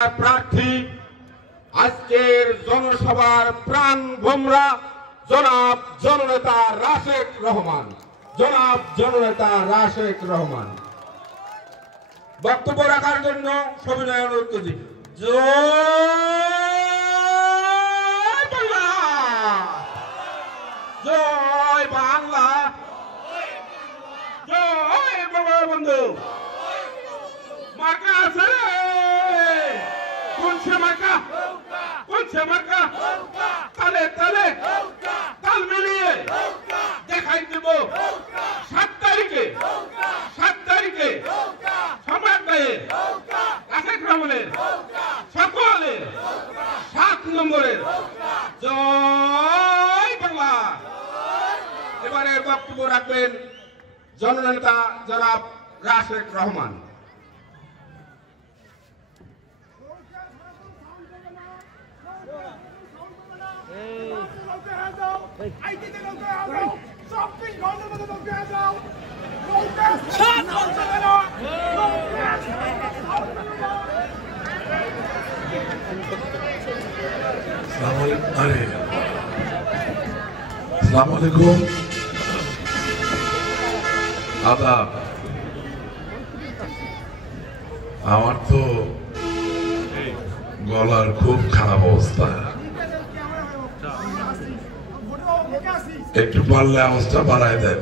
প্রার্থী আজকের জনসভার প্রাণ ভোমরা জনাব জননেতা রাশেক রহমান বক্তব্য রাখার জন্য সবিনয় অনুরোধ করছি। জয় বাংলা, জয় বঙ্গবন্ধু। মার্কা আছে কোনছে মার্কা, কোনছে মার্কা, তালে তালে তাল মিলিয়ে দেখাই দেব 7 তারিখে সম্রাট ভাইয়ের রাশেক রহমানের সকলের 7 নম্বরের জয় বাংলা। এবারে বক্তব্য রাখবেন জননেতা জনাব রাশেক রহমান। আসসালামুআলাইকুম, আদাব। আমার তো গলার খুব খারাপ অবস্থা, একটু পারলে আওয়াজটা বাড়ায় দেন।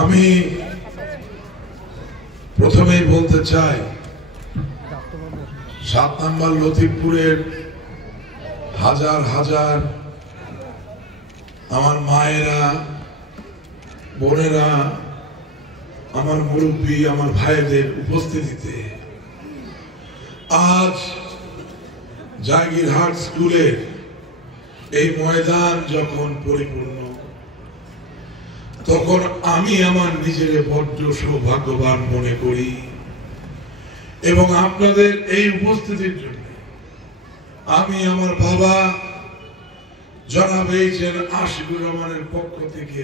আমি প্রথমেই বলতে চাই 7 নম্বর লতিফপুরের হাজার হাজার আমার মায়েরা, বোনেরা, আমার মুরব্বী, আমার ভাইদের উপস্থিতিতে আজ জাগিরহাট স্কুলের এই ময়দান যখন পরিপূর্ণ, তখন আমি আমার নিজের বড্ড সৌভাগ্যবান মনে করি এবং আপনাদের এই উপস্থিতির জন্য আমি আমার বাবা জনাব এইচএন আশিকুর রহমানের পক্ষ থেকে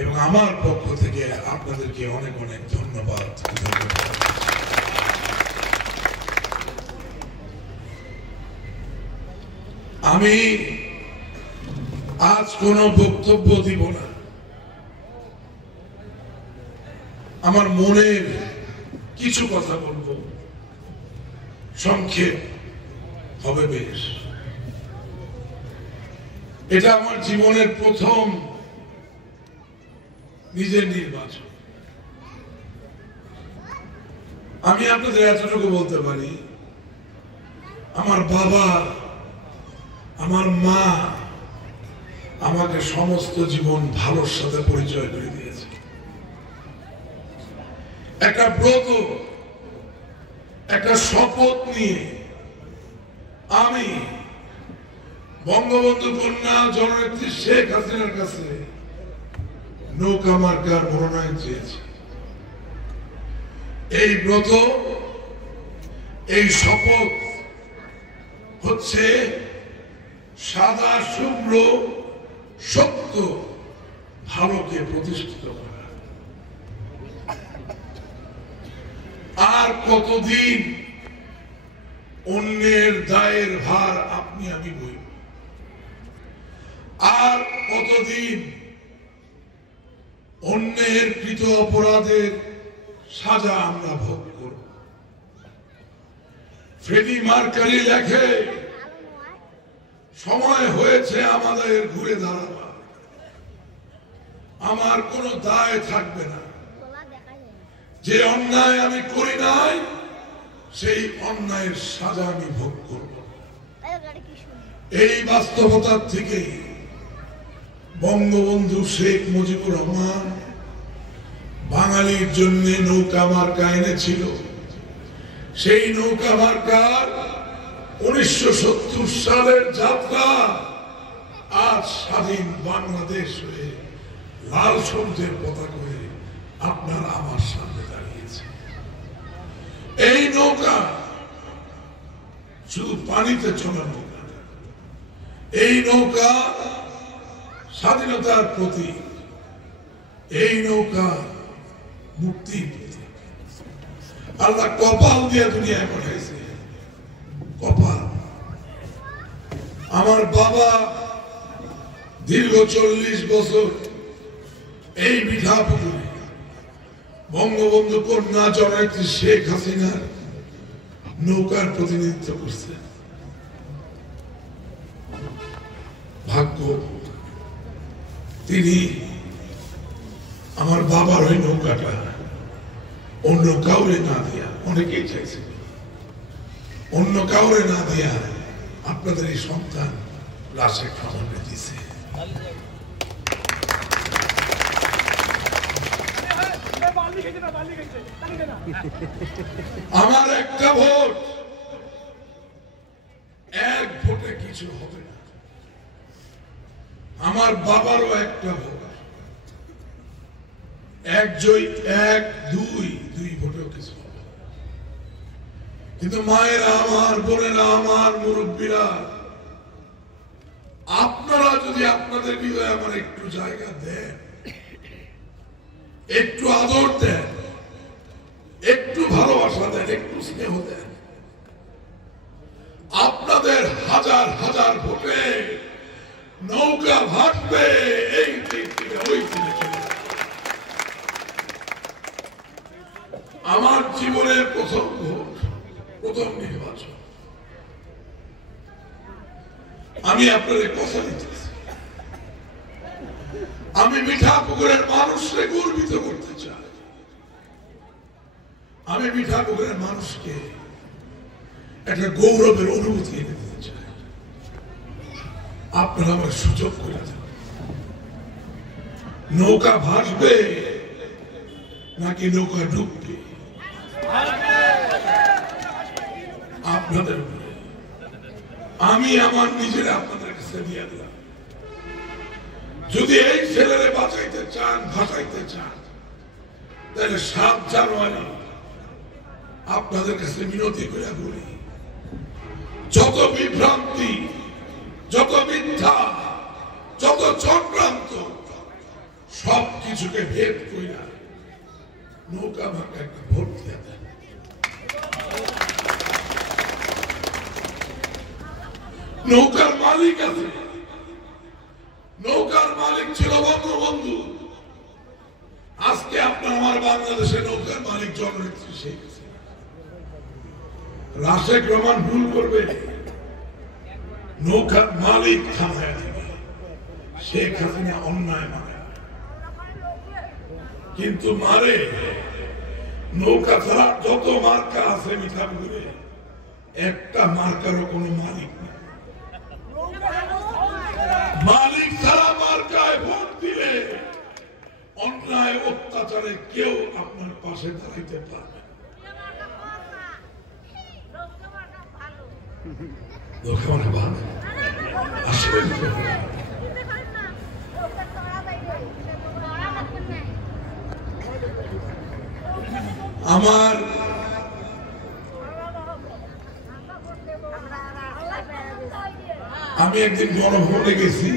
এবং আমার পক্ষ থেকে আপনাদেরকে অনেক অনেক ধন্যবাদ। আমি আজ কোনো বক্তব্য দিব না, আমার মনের কিছু কথা বলবো, সংক্ষেপ হবে বেশ। এটা আমার জীবনের প্রথম নিজের নির্বাচন। আমি আপনাদের এতটুকু বলতে পারি, আমার বাবা, আমার মা আমাকে সমস্ত জীবন ভালোর সাথে পরিচয় করে দিয়েছে। একটা ব্রত, একটা শপথ নিয়ে আমি বঙ্গবন্ধু কন্যা জননেত্রী শেখ হাসিনার কাছে নৌকা মার্কার মনোনয়ন চেয়েছি। এই ব্রত, এই শপথ হচ্ছে সাদা শুভ্র সত্য ভালোকে প্রতিষ্ঠিত করা। আর কতদিন অন্যের দায়ের ভার আপনি আমি বইব? আর কতদিন অন্যের কৃত অপরাধের সাজা আমরা ভোগ করব? ফ্রেডি মার্কারি লেখে, সময় হয়েছে আমাদের ঘুরে দাঁড়াবার। আমার কোনো দায় থাকবে না, যে অন্যায় আমি করি নাই সেই অন্যায়ের সাজা আমি ভোগ করব। এই বাস্তবতার থেকে বঙ্গবন্ধু শেখ মুজিবুর রহমান বাঙালির জন্য নৌকা মার্কা এনেছিল। সেই নৌকা মার্কার 1970 সালের যাত্রা আজ স্বাধীন বাংলাদেশ হয়ে লাল সবুজের পতাকা হয়ে আপনার আমার সামনে দাঁড়িয়েছে। এই নৌকা শুধু পানিতে চলা নৌকা, এই নৌকা স্বাধীনতার প্রতীক। এই নৌকা মুক্তি আল্লাহ কপাল দিয়ে দুনিয়ায় পাঠাইছে। কপাল। আমার বাবা দীর্ঘ 40 বছর এই মিঠাপুকুরে বঙ্গবন্ধু কন্যা জননেত্রী শেখ হাসিনার নৌকার প্রতিনিধিত্ব করছে। ভাগ্য তিনি আমার বাবার ওই নৌকাটা অন্য কাউরে না দিয়া, অনেকেই চাইছে, অন্য কাউরে না দিয়া আপনাদের এই সন্তান রাশেক রহমানকে দিছে। আমার একটা ভোট, এক ভোটে কিছু হবে না। আমার বাবারও একটা ভোট, দুই ভোটেও কিছু হবে। কিন্তু মায়েরা আমার, বোনেরা আমার, মুরব্বীরা, আপনারা যদি আপনাদের হৃদয়ে আমার একটু জায়গা দেন, একটু আদর দেন, একটু ভালোবাসা দেন, একটু স্নেহ দেন, আপনাদের হাজার হাজার ভোটে নৌকা ভাসবে এই দিক থেকে ওই দিকে চলে যাবে। আমার জীবনের প্রথম ভোট, প্রথম নির্বাচন। আমি আপনাদের কথা দিতেছি, আমি মিঠাপুকুরের মানুষকে গর্বিত করতে চাই। আমি মিঠাপুকুরের মানুষকে একটা গৌরবের অনুভূতি এনে দিতে চাই। আপনারা আমার সুযোগ করে দেন। নৌকা ভাসবে নাকি নৌকা ডুববে আপনাদের উপরে। আমি আমার নিজের আপনাদের কাছে দিয়ে দিলাম। যদি এই ছেলেরে বাঁচাইতে চান, ভাসাইতে চান, তাহলে 7 জানুয়ারি আপনাদের কাছে মিনতি করে বলি, যত বিভ্রান্তি, যত মিথ্যা, যত চক্রান্ত, সব কিছুকে ভেদ কইরা নৌকা ভাঙা একটা ভোট দিয়ে দেন। নৌকার মালিক আছে, নৌকার মালিক ছিল বঙ্গবন্ধু। আজকে আপনার আমার বাংলাদেশে নৌকার মালিক জননেত্রী শেখ হাসিনা। রাশেক রহমান ভুল করবে, নৌকার মালিক থামায় দিবে। শেখ হাসিনা অন্যায় মানে, কিন্তু মারে নৌকা ছাড়া যত মার্কা আছে মিঠাপুকুরে, একটা মার্কারও কোনো মালিক নেই। মালিক ছাড়া মার্কায় ভোট দিলে অন্যায় অত্যাচারে কেউ আপনার পাশে দাঁড়াইতে পারবে। আমার আমি একদিন গণভবনে গেছি,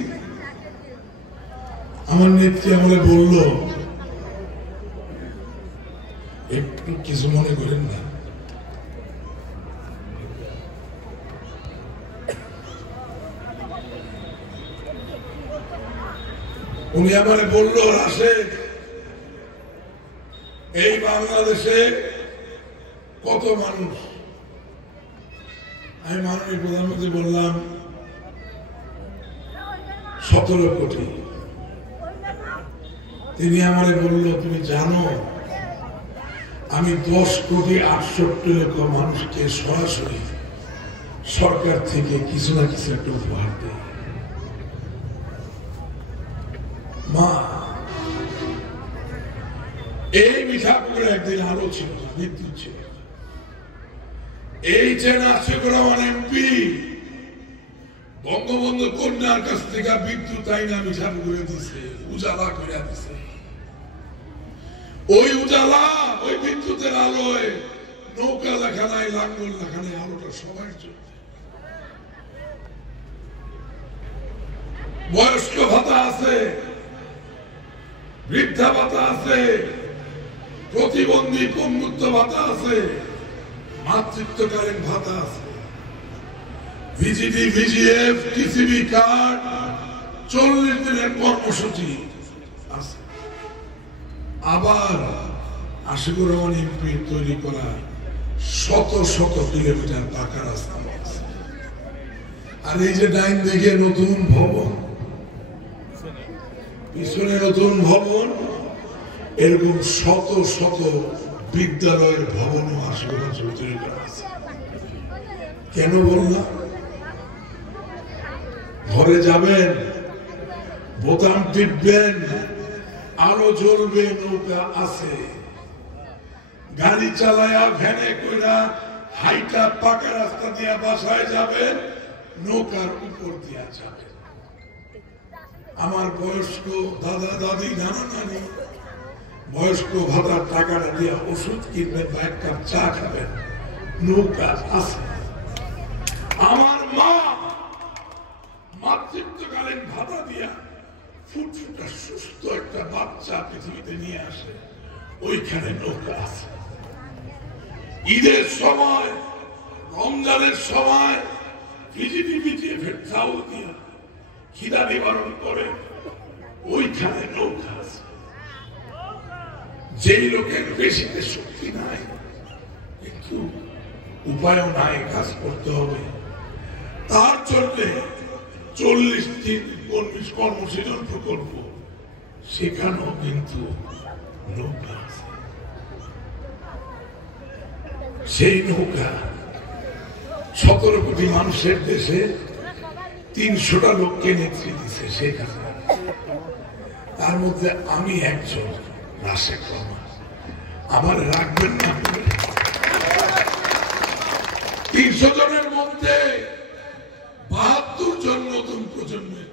আমার নেত্রী আমাকে বলল, একটু কিছু মনে করেন না, উনি আমাকে বলল, রাশেক, এই বাংলাদেশে কত মানুষ? আমি মাননীয় প্রধানমন্ত্রী বললাম 17 কোটি। তিনি আমারে বলল, তুমি জানো আমি 10 কোটি 68 লক্ষ মানুষকে সরাসরি সরকার থেকে কিছু না কিছু একটা উপহার দেয়। মা, এই মিঠাপুকুরে একদিন আলো ছিল না, বিদ্যুৎ ছিল। এই যে রাশেক রহমান এমপি বঙ্গবন্ধু কন্যার কাছ থেকে বিদ্যুৎ আইনা মিঠাপুকুরে দিছে, উজালা করে দিছে। ওই উজালা, ওই বিদ্যুতের আলোয় নৌকা লেখা নাই, লাঙ্গল লেখা নাই, আলোটা সবার জন্য। বয়স্ক ভাতা আছে, বৃদ্ধা ভাতা আছে, প্রতিবন্ধী পঙ্গুত্ব ভাতা আছে, মাতৃত্বকালীন ভাতা আছে, ভিজিটি, ভিজিএফ, টিসিবি কার্ড, 40 দিনের কর্মসূচি আছে। আবার আশিকুর রহমান এমপি তৈরি করা শত শত কিলোমিটার পাকা রাস্তা আছে। আর এই যে ডাইন দিকে নতুন ভবন, পিছনে নতুন ভবন, এরকম শত শত বিদ্যালয়ের ভবনও আশিকুর রহমান তৈরি করা আছে। কেন বললাম? ঘরে যাবেন, বোতাম টিপবেন, আলো জ্বলবে, নৌকা আছে। গাড়ি চালায়া ভ্যানে কইরা হাইটা পাকা রাস্তা দিয়া বাসায় যাবেন, নৌকার উপর দিয়া যাবেন। আমার বয়স্ক দাদা দাদি নানা নানি বয়স্ক ভাতার টাকাটা দিয়া ওষুধ কিনবেন বা এক কাপ চা খাবেন, নৌকা আছে। আমার মা মাতৃত্বকালীন ভাতা দিয়া ফুটফুটা সুস্থ একটা বাচ্চা পৃথিবীতে নিয়ে আসে, ওইখানে নৌকা আছে। ঈদের সময়, রমজানের সময় চাউল দিয়া খিদা নিবারণ করে, ওইখানে নৌকা আছে। যেই লোকের বেশিতে শক্তি নাই, একটু উপায়ও নাই, কাজ করতে হবে, তার জন্য 40 দিন কর্মসৃজন প্রকল্প, সেখানেও কিন্তু নৌকা আছে। সেই নৌকা 17 কোটি মানুষের দেশে 300টা লোককে নেতৃত্ব দিচ্ছে সেখানে। তার মধ্যে আমি একজন, রাশেক রহমান। আমার রাখবেন না, 300 জনের মধ্যে 72 জন নতুন প্রজন্মের,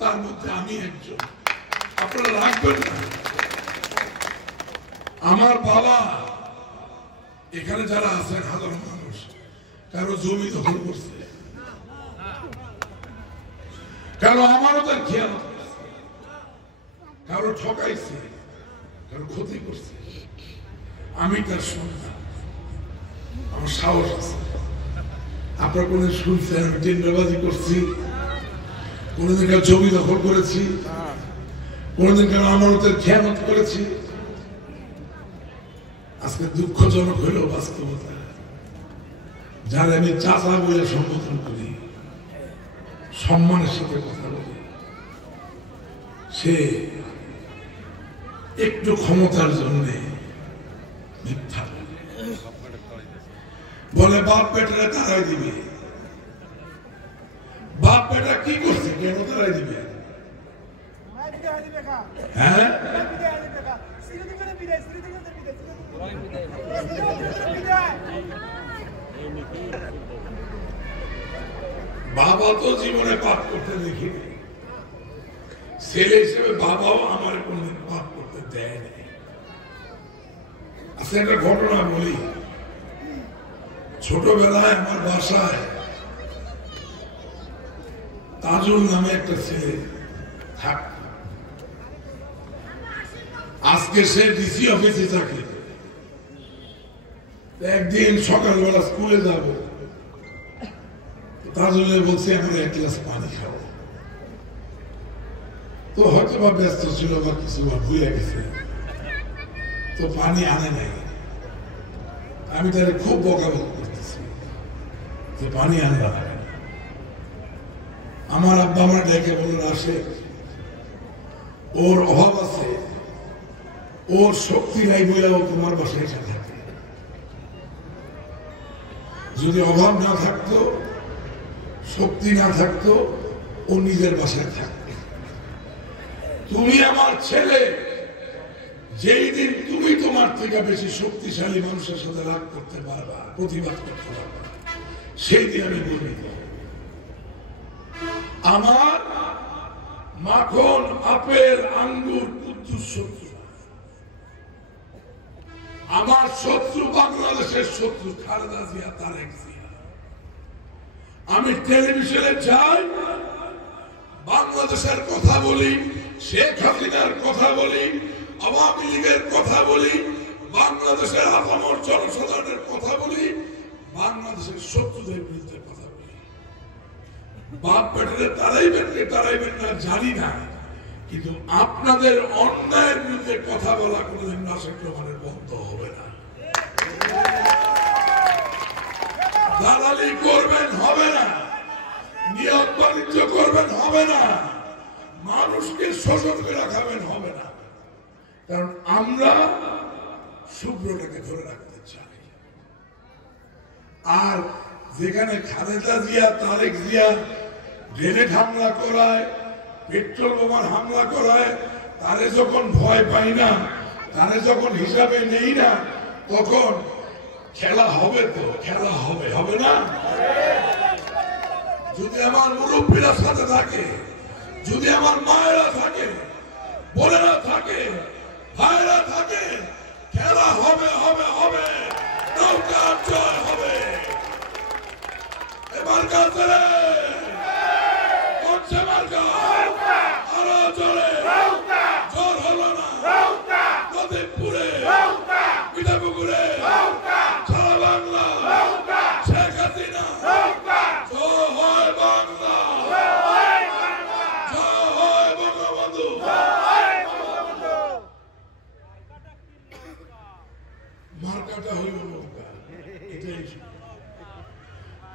তার মধ্যে আমি একজন। আপনারা রাখবেন না? আমার বাবা, এখানে যারা আছেন হাজার মানুষ, কারো জমি দখল করছে, কারো আমারও তার খেয়াল, কারো ঠকাইছে, কারো ক্ষতি করছে। আমি তার সন্তান, আমার সাহস আছে। আপনার কোন শুনছেন আমি টেন্ডারবাজি করছি, কোনদিন কারো জমি দখল করেছি, কোনদিন কারো আমানতের খেয়ানত করেছি? আজকে দুঃখজনক হইলেও বাস্তবতা, যারা আমি চাচা বলে সম্বোধন করি, সম্মানের সাথে কথা বলি, সে একটু ক্ষমতার জন্য মিথ্যা বলে। বাপ বেটারা তারাই দিবে। বাপ বেটা কি করছে, কেন তারাই দিবে? হ্যাঁ, বাবা তো জীবনে পাপ করতে দেখিনি, ছেলে হিসেবে বাবাও আমার কোনদিন পাপ করতে দেয়নি। আচ্ছা, একটা ঘটনা বলি। ছোটবেলায় আমার বাসায় তাজুল নামে একটা ছেলে থাকত। আজকে সে ডিসি অফিসে চাকরি করে। একদিন সকালবেলা স্কুলে যাব, তাজুলে বলছে আমার 1 গ্লাস পানি খাবো। তো হয়তো বা ব্যস্ত ছিল বা কিছু বা ভুলে গেছে, তো পানি আনে নাই। আমি তাহলে খুব বকাবকি করতেছি যে পানি আনবা না। আমার আব্বা আমার ডেকে বলল, আসে ওর অভাব আছে, ওর শক্তি নাই বলে ও তোমার বাসায় এসে থাকে। যদি অভাব না থাকতো, শক্তি না থাকতো, ও নিজের বাসায় থাকতো। তুমি আমার ছেলে, যেই দিন তুমি তোমার থেকে বেশি শক্তিশালী মানুষের সাথে রাগ করতে পারবা, প্রতিবাদ করতে পারবা, সেই দিন আমি গর্বিত। আমার মাখন, আপেল, আঙ্গুর, কুদ্দুস শত্রু। আমার শত্রু বাংলাদেশের শত্রু খালেদা জিয়া, তারেক জিয়া। আমি টেলিভিশনে যাই, বাংলাদেশের কথা বলি, শেখ হাসিনার কথা বলি, আওয়ামী লীগের কথা বলি, বাংলাদেশের আপামর জনসাধারণের কথা বলি, বাংলাদেশের শত্রুদের বিরুদ্ধে কথা বলি। বাপ বেটারে তারাইবেন না জানি না, কিন্তু আপনাদের অন্যায়ের বিরুদ্ধে কথা বলা কোনদিন রাশেদ রহমানের বন্ধ হবে না। দালালি করবেন হবে না, নিয়োগ বাণিজ্য করবেন হবে না, মানুষকে শোষণ করে খাবেন হবে না। কারণ আমরা শুভ্রটাকে ধরে রাখতে চাই। আর যেখানে খালেদা জিয়া, তারেক জিয়া গ্রেনেড হামলা করায়, পেট্রোল বোমার হামলা করায়, তারে যখন ভয় পাই না, তারে যখন হিসাবে নেই না, তখন খেলা হবে। তো খেলা হবে, হবে না? যদি আমার মুরব্বীরা সাথে থাকে, যদি আমার মায়েরা থাকে, বোনেরা থাকে, ভাইরা থাকে, খেলা হবে হবে হবে, নৌকার জয় হবে। এবার কাছে আরো জোরে জোর হলো না, নদীপুরে, পিঠাপুকুরে, সারা বাংলা, শেখ হাসিনা, জয় হয় বাংলা, জয় হয় বঙ্গবন্ধু। মার্কাটা হইল নৌকা, এটাই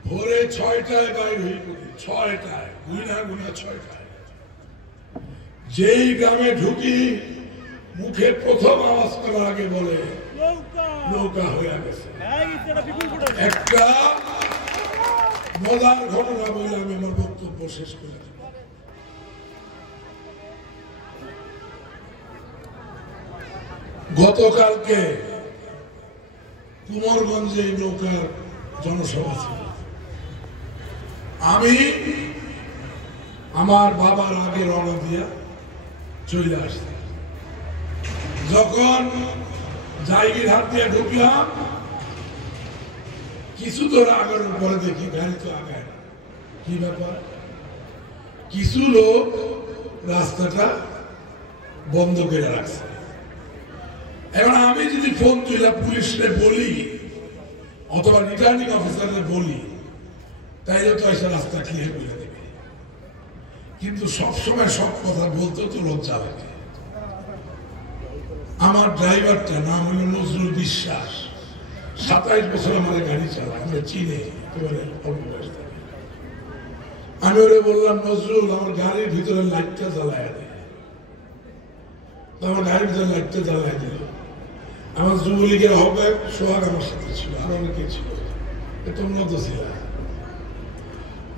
ভোরে 6টায় বাইর হয়ে পড়ি, 6টায় গুনা 6টায়। যেই গ্রামে ঢুকি, মুখে প্রথম আওয়াজ করার আগে বলে নৌকা হয়ে গেছে। একটা মজার ঘটনা বলে আমি আমার বক্তব্য শেষ করে দেব। গতকালকে কুমারগঞ্জে নৌকার জনসভা ছিল। আমি আমার বাবার আগে রওনা দিয়া চলে আসছি। যখন জায়গির হাত দিয়ে ঢুকলাম, কিছু দূর আগানোর পরে দেখি গাড়ি তো আগায় না। কি ব্যাপার? কিছু লোক রাস্তাটা বন্ধ করে রাখছে। এখন আমি যদি ফোন তুলে পুলিশে বলি অথবা রিটার্নিং অফিসারকে বলি, তাইলে তো এসে রাস্তা ক্লিয়ার করে দেবে। কিন্তু সবসময় সব কথা বলতে তো লজ্জা লাগে। আমার ড্রাইভারটা নাম হল নজরুল বিশ্বাস, 27 বছর আমার গাড়ি চালায়, আমরা চিনে একেবারে অল্প বয়স থেকে। আমি ওরে বললাম, নজরুল আমার গাড়ির ভিতরে লাইটটা জ্বালায় দেয়। আমার গাড়ির ভিতরে লাইটটা জ্বালায় দিল। আমার যুবলীগের আহ্বায়ক সোহাগ আমার সাথে ছিল, আর অনেকে ছিল, তোমরা তো ছিল।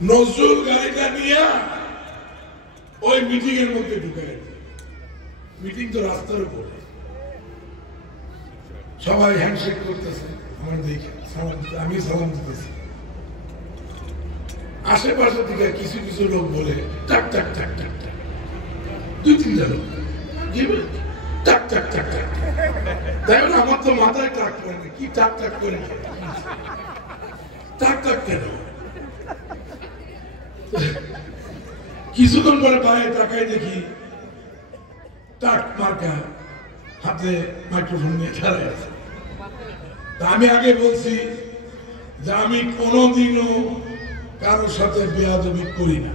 নজরুল গাড়িটা নিয়ে ওই মিটিং এর মধ্যে ঢুকে গেছে। মিটিং তো রাস্তার উপরে, সবাই হ্যান্ডশেক করতেছে, আমার দেখে আমি সালাম দিতেছি। আশেপাশে থেকে কিছু কিছু লোক বলে টাক টাক টাক টাক টাক, 2-3টা লোক টাক টাক টাক টাক। তাই বলে আমার তো মাথায় টাক করে না, কি টাক টাক করে, টাক টাক কেন? কিছুক্ষণ পরে পায়ে তাকাই দেখি টাক মার্কা হাতে মাইক্রোফোন নিয়ে খেলা আছে। তা আমি আগে বলছি যে আমি কোনোদিনও কারোর সাথে বেয়াদবি করি না।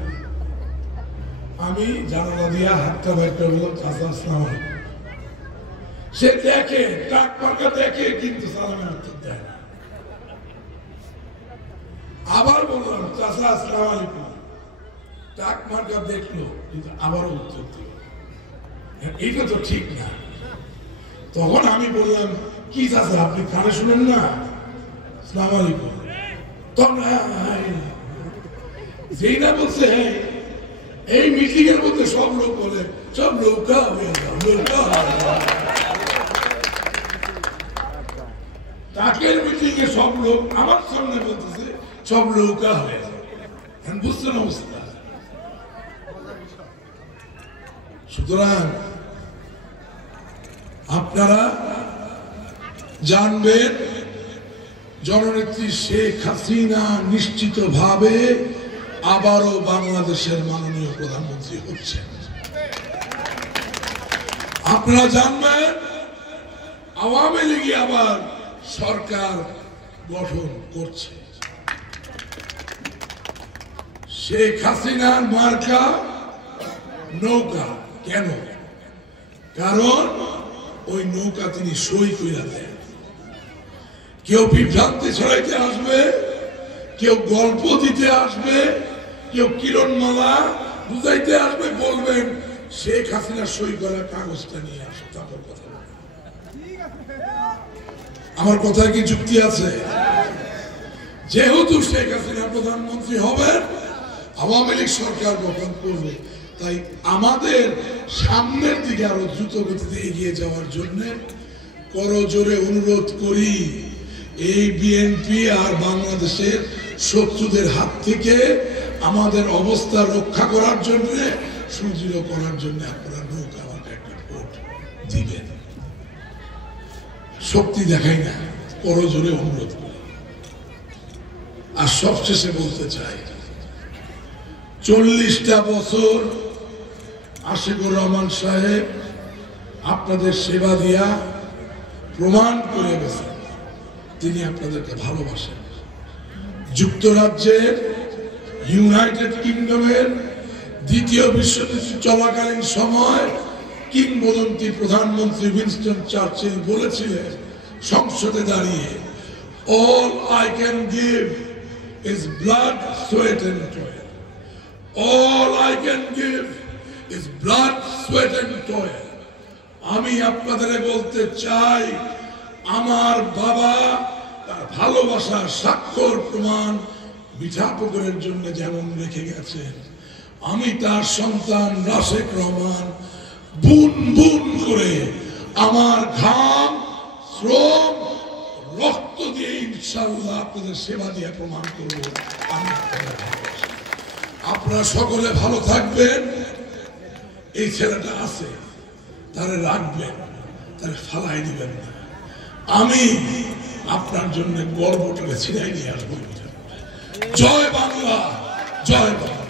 আমি জানালা দিয়া হাতটা বাইর করে বললাম, চাচা আসসালামু আলাইকুম। সে দেখে, টাক মার্কা দেখে, কিন্তু সালামের উত্তর দেয় না। আবার বললাম, চাচা আসসালামু আলাইকুম। টাক মার্কা দেখলো, কিন্তু আবারও উত্তর দিল। এইটা তো ঠিক না। তখন আমি বললাম, কি চাচা আপনি কানে শুনেন না? আসসালামু আলাইকুম। তখন যেই না বলছে, হ্যাঁ এই মিটিং এর মধ্যে সব লোক বলে সব নৌকা হয়ে যাও, নৌকা হয়ে যাও। টাকের মিটিং এ সব লোক আমার সামনে বলতেছে সব নৌকা হয়ে যাও। বুঝছেন অবস্থা? সুতরাং আপনারা জানবেন, জননেত্রী শেখ হাসিনা নিশ্চিতভাবে আবারও বাংলাদেশের মাননীয় প্রধানমন্ত্রী হচ্ছেন। আপনারা জানবেন, আওয়ামী লীগ আবার সরকার গঠন করছে। শেখ হাসিনার মার্কা নৌকা। কেন? কারণ ওই নৌকা তিনি সই কইরা দেন। কেউ বিভ্রান্তি ছড়াইতে আসবে, কেউ গল্প দিতে আসবে, কেউ কিরণমালা বুঝাইতে আসবে, বলবেন শেখ হাসিনা সই করা কাগজটা নিয়ে আসো, তারপর কথা বলবেন। আমার কথায় কি যুক্তি আছে? যেহেতু শেখ হাসিনা প্রধানমন্ত্রী হবেন, আওয়ামী লীগ সরকার গঠন করবে, তাই আমাদের সামনের দিকে আরো দ্রুত গতিতে এগিয়ে যাওয়ার জন্য করজোরে অনুরোধ করি, এই বিএনপি আর বাংলাদেশের শত্রুদের হাত থেকে আমাদের অবস্থা রক্ষা করার জন্য, সুদৃঢ় করার জন্য আপনারা নৌকা আমাকে একটা ভোট দিবেন। শক্তি দেখাই না, করজোরে অনুরোধ করি। আর সবশেষে বলতে চাই, 40টা বছর আশিকুর রহমান সাহেব আপনাদের সেবা দিয়া প্রমাণ করে গেছেন তিনি আপনাদেরকে ভালোবাসেন। যুক্তরাজ্যের, ইউনাইটেড কিংডমের দ্বিতীয় বিশ্বযুদ্ধ চলাকালীন সময় কিংবদন্তি প্রধানমন্ত্রী উইনস্টন চার্চিল বলেছিলেন সংসদে দাঁড়িয়ে, all I can give is blood, sweat and toil. All I can give is blood, sweat and toil. আমি আপনাদের বলতে চাই, আমার বাবা তার ভালোবাসার স্বাক্ষর প্রমাণ মিঠাপুকুরের জন্য যেমন রেখে গেছেন, আমি তার সন্তান রাশেক রহমান বুন বুন করে আমার ঘাম, শ্রম, রক্ত দিয়ে ইনশাআল্লাহ আপনাদের সেবা দিয়ে প্রমাণ করব আমি আপনাদের ভালোবাসি। আপনারা সকলে ভালো থাকবেন। এই ছেলেটা আছে, তারে রাখবেন, তারে ফালাই দিবেন না। আমি আপনার জন্য গর্বটাকে ছিনাই নিয়ে আসবো। জয় বাংলা, জয় বাংলা।